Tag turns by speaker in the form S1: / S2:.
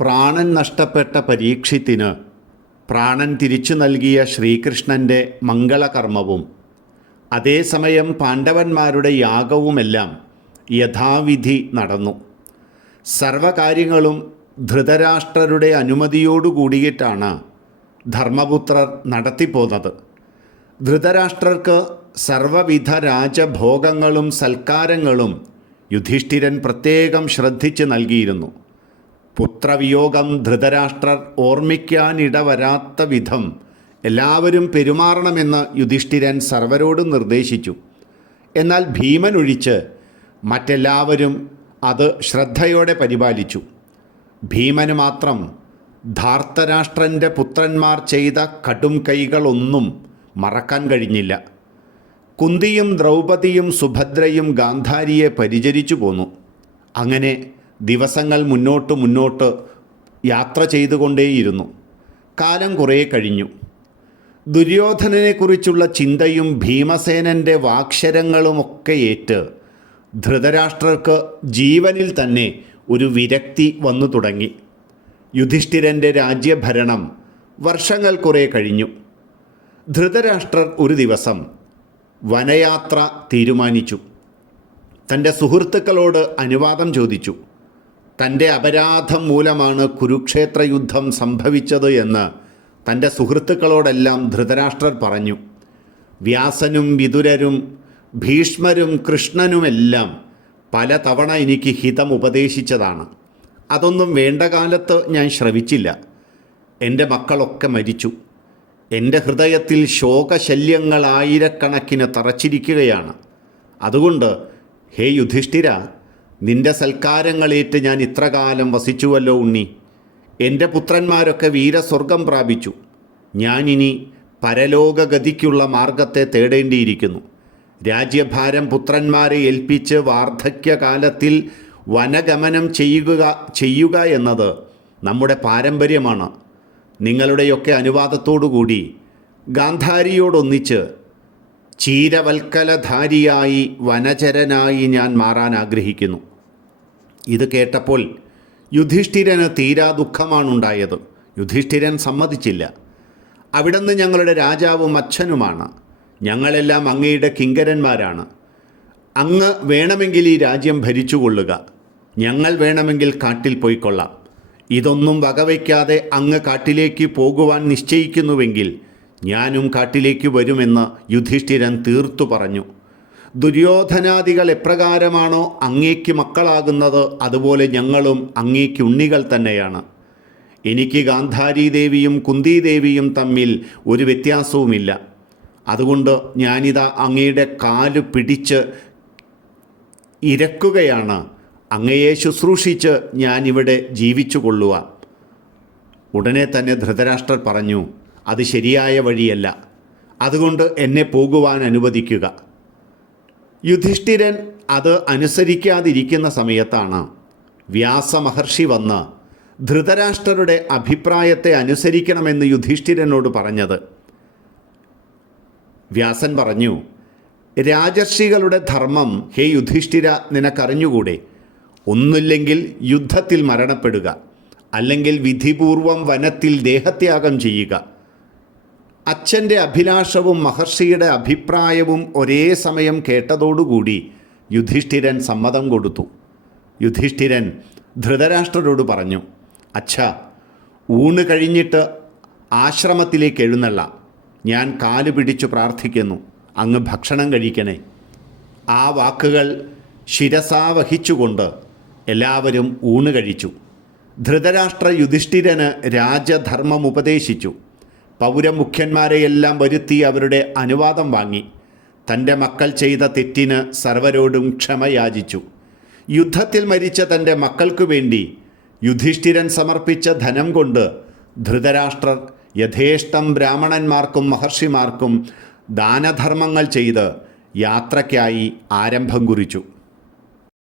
S1: പ്രാണൻ നഷ്ടപ്പെട്ട പരീക്ഷിത്തിന് പ്രാണൻ തിരിച്ചു നൽകിയ ശ്രീകൃഷ്ണന്റെ മംഗളകർമ്മവും അതേസമയം പാണ്ഡവന്മാരുടെ യാഗവുമെല്ലാം യഥാവിധി നടന്നു. സർവകാര്യങ്ങളും ധൃതരാഷ്ട്രരുടെ അനുമതിയോടു കൂടിയിട്ടാണ് ധർമ്മപുത്രർ നടത്തിപ്പോന്നത്. ധൃതരാഷ്ട്രർക്ക് സർവവിധ രാജഭോഗങ്ങളും സൽക്കാരങ്ങളും യുധിഷ്ഠിരൻ പ്രത്യേകം ശ്രദ്ധിച്ച് നൽകിയിരുന്നു. പുത്രവിയോഗം ധൃതരാഷ്ട്രർ ഓർമ്മിക്കാനിടവരാത്ത വിധം എല്ലാവരും പെരുമാറണമെന്ന് യുധിഷ്ഠിരൻ സർവരോടും നിർദ്ദേശിച്ചു. എന്നാൽ ഭീമൻ ഒഴിച്ച് മറ്റെല്ലാവരും അത് ശ്രദ്ധയോടെ പരിപാലിച്ചു. ഭീമന് മാത്രം ധാർത്തരാഷ്ട്രന്റെ പുത്രന്മാർ ചെയ്ത കടും കൈകളൊന്നും മറക്കാൻ കഴിഞ്ഞില്ല. കുന്തിയും ദ്രൗപതിയും സുഭദ്രയും ഗാന്ധാരിയെ പരിചരിച്ചു പോന്നു. അങ്ങനെ ദിവസങ്ങൾ മുന്നോട്ട് മുന്നോട്ട് യാത്ര ചെയ്തുകൊണ്ടേയിരുന്നു. കാലം കുറേ കഴിഞ്ഞു. ദുര്യോധനനെക്കുറിച്ചുള്ള ചിന്തയും ഭീമസേനന്റെ വാക്ഷരങ്ങളുമൊക്കെ ഏറ്റ് ധൃതരാഷ്ട്രർക്ക് ജീവനിൽ തന്നെ ഒരു വിരക്തി വന്നു തുടങ്ങി. യുധിഷ്ഠിരന്റെ രാജ്യഭരണം വർഷങ്ങൾ കുറേ കഴിഞ്ഞു. ധൃതരാഷ്ട്രർ ഒരു ദിവസം വനയാത്ര തീരുമാനിച്ചു. തന്റെ സുഹൃത്തുക്കളോട് അനുവാദം ചോദിച്ചു. തന്റെ അപരാധം മൂലമാണ് കുരുക്ഷേത്ര യുദ്ധം സംഭവിച്ചത് എന്ന് തന്റെ സുഹൃത്തുക്കളോടെല്ലാം ധൃതരാഷ്ട്രർ പറഞ്ഞു. വ്യാസനും വിതുരരും ഭീഷ്മരും കൃഷ്ണനുമെല്ലാം പലതവണ എനിക്ക് ഹിതം ഉപദേശിച്ചതാണ്. അതൊന്നും വേണ്ട കാലത്ത് ഞാൻ ശ്രവിച്ചില്ല. എന്റെ മക്കളൊക്കെ മരിച്ചു. എന്റെ ഹൃദയത്തിൽ ശോകശല്യങ്ങൾ ആയിരക്കണക്കിന് തറച്ചിരിക്കുകയാണ്. അതുകൊണ്ട് ഹേ യുധിഷ്ഠിര നിന്റെ സൽക്കാരങ്ങളേറ്റ് ഞാൻ ഇത്രകാലം വസിച്ചുവല്ലോ ഉണ്ണി. എന്റെ പുത്രന്മാരൊക്കെ വീരസ്വർഗം പ്രാപിച്ചു. ഞാനിനി പരലോകഗതിക്കുള്ള മാർഗത്തെ തേടേണ്ടിയിരിക്കുന്നു. രാജ്യഭാരം പുത്രന്മാരെ ഏൽപ്പിച്ച് വാർദ്ധക്യകാലത്തിൽ വനഗമനം ചെയ്യുക ചെയ്യുക എന്നത് നമ്മുടെ പാരമ്പര്യമാണ്. നിങ്ങളുടെയൊക്കെ അനുവാദത്തോടുകൂടി ഗാന്ധാരിയോടൊന്നിച്ച് ചീരവൽക്കലധാരിയായി വനചരനായി ഞാൻ മാറാൻ ആഗ്രഹിക്കുന്നു. ഇത് കേട്ടപ്പോൾ യുധിഷ്ഠിരന് തീരാ ദുഃഖമാണുണ്ടായത്. യുധിഷ്ഠിരൻ സമ്മതിച്ചില്ല. അവിടുന്ന് ഞങ്ങളുടെ രാജാവും അച്ഛനുമാണ്. ഞങ്ങളെല്ലാം അങ്ങയുടെ കിങ്കരന്മാരാണ്. അങ്ങ് വേണമെങ്കിൽ ഈ രാജ്യം ഭരിച്ചുകൊള്ളുക. ഞങ്ങൾ വേണമെങ്കിൽ കാട്ടിൽ പോയിക്കൊള്ളാം. ഇതൊന്നും വകവയ്ക്കാതെ അങ്ങ് കാട്ടിലേക്ക് പോകുവാൻ നിശ്ചയിക്കുന്നുവെങ്കിൽ ഞാനും കാട്ടിലേക്ക് വരുമെന്ന് യുധിഷ്ഠിരൻ തീർത്തു പറഞ്ഞു. ദുര്യോധനാദികൾ എപ്രകാരമാണോ അങ്ങേക്ക് മക്കളാകുന്നത് അതുപോലെ ഞങ്ങളും അങ്ങേക്ക് ഉണ്ണികൾ തന്നെയാണ്. എനിക്ക് ഗാന്ധാരി ദേവിയും കുന്തി ദേവിയും തമ്മിൽ ഒരു വ്യത്യാസവുമില്ല. അതുകൊണ്ട് ഞാനിതാ അങ്ങയുടെ കാൽ പിടിച്ച് ഇരക്കുകയാണ്. അങ്ങയെ ശുശ്രൂഷിച്ച് ഞാനിവിടെ ജീവിച്ചു കൊള്ളുക ഉടനെ തന്നെ ധൃതരാഷ്ട്രർ പറഞ്ഞു അത് ശരിയായ വഴിയല്ല. അതുകൊണ്ട് എന്നെ പോകുവാൻ അനുവദിക്കുക. യുധിഷ്ഠിരൻ അത് അനുസരിക്കാതിരിക്കുന്ന സമയത്താണ് വ്യാസമഹർഷി വന്ന് ധൃതരാഷ്ട്രരുടെ അഭിപ്രായത്തെ അനുസരിക്കണമെന്ന് യുധിഷ്ഠിരനോട് പറഞ്ഞത്. വ്യാസൻ പറഞ്ഞു രാജർഷികളുടെ ധർമ്മം ഹേ യുധിഷ്ഠിര നിനക്കറിഞ്ഞുകൂടെ? ഒന്നില്ലെങ്കിൽ യുദ്ധത്തിൽ മരണപ്പെടുക അല്ലെങ്കിൽ വിധിപൂർവം വനത്തിൽ ദേഹത്യാഗം ചെയ്യുക. അച്ഛന്റെ അഭിലാഷവും മഹർഷിയുടെ അഭിപ്രായവും ഒരേ സമയം കേട്ടതോടുകൂടി യുധിഷ്ഠിരൻ സമ്മതം കൊടുത്തു. യുധിഷ്ഠിരൻ ധൃതരാഷ്ട്രരോട് പറഞ്ഞു അച്ഛ ഊണ് കഴിഞ്ഞിട്ട് ആശ്രമത്തിലേക്ക് എഴുന്നള്ള. ഞാൻ കാൽ പിടിച്ചു പ്രാർത്ഥിക്കുന്നു. അങ്ങ് ഭക്ഷണം കഴിക്കണേ. ആ വാക്കുകൾ ശിരസാവഹിച്ചുകൊണ്ട് എല്ലാവരും ഊണ് കഴിച്ചു. ധൃതരാഷ്ട്ര യുധിഷ്ഠിരന് രാജധർമ്മം ഉപദേശിച്ചു. പൗരമുഖ്യന്മാരെയെല്ലാം വരുത്തി അവരുടെ അനുവാദം വാങ്ങി. തന്റെ മക്കൾ ചെയ്ത തെറ്റിന് സർവരോടും ക്ഷമയാചിച്ചു. യുദ്ധത്തിൽ മരിച്ച തന്റെ മക്കൾക്കു വേണ്ടി യുധിഷ്ഠിരൻ സമർപ്പിച്ച ധനം കൊണ്ട് ധൃതരാഷ്ട്രർ യഥേഷ്ടം ബ്രാഹ്മണന്മാർക്കും മഹർഷിമാർക്കും ദാനധർമ്മങ്ങൾ ചെയ്ത് യാത്രയ്ക്കായി ആരംഭം കുറിച്ചു.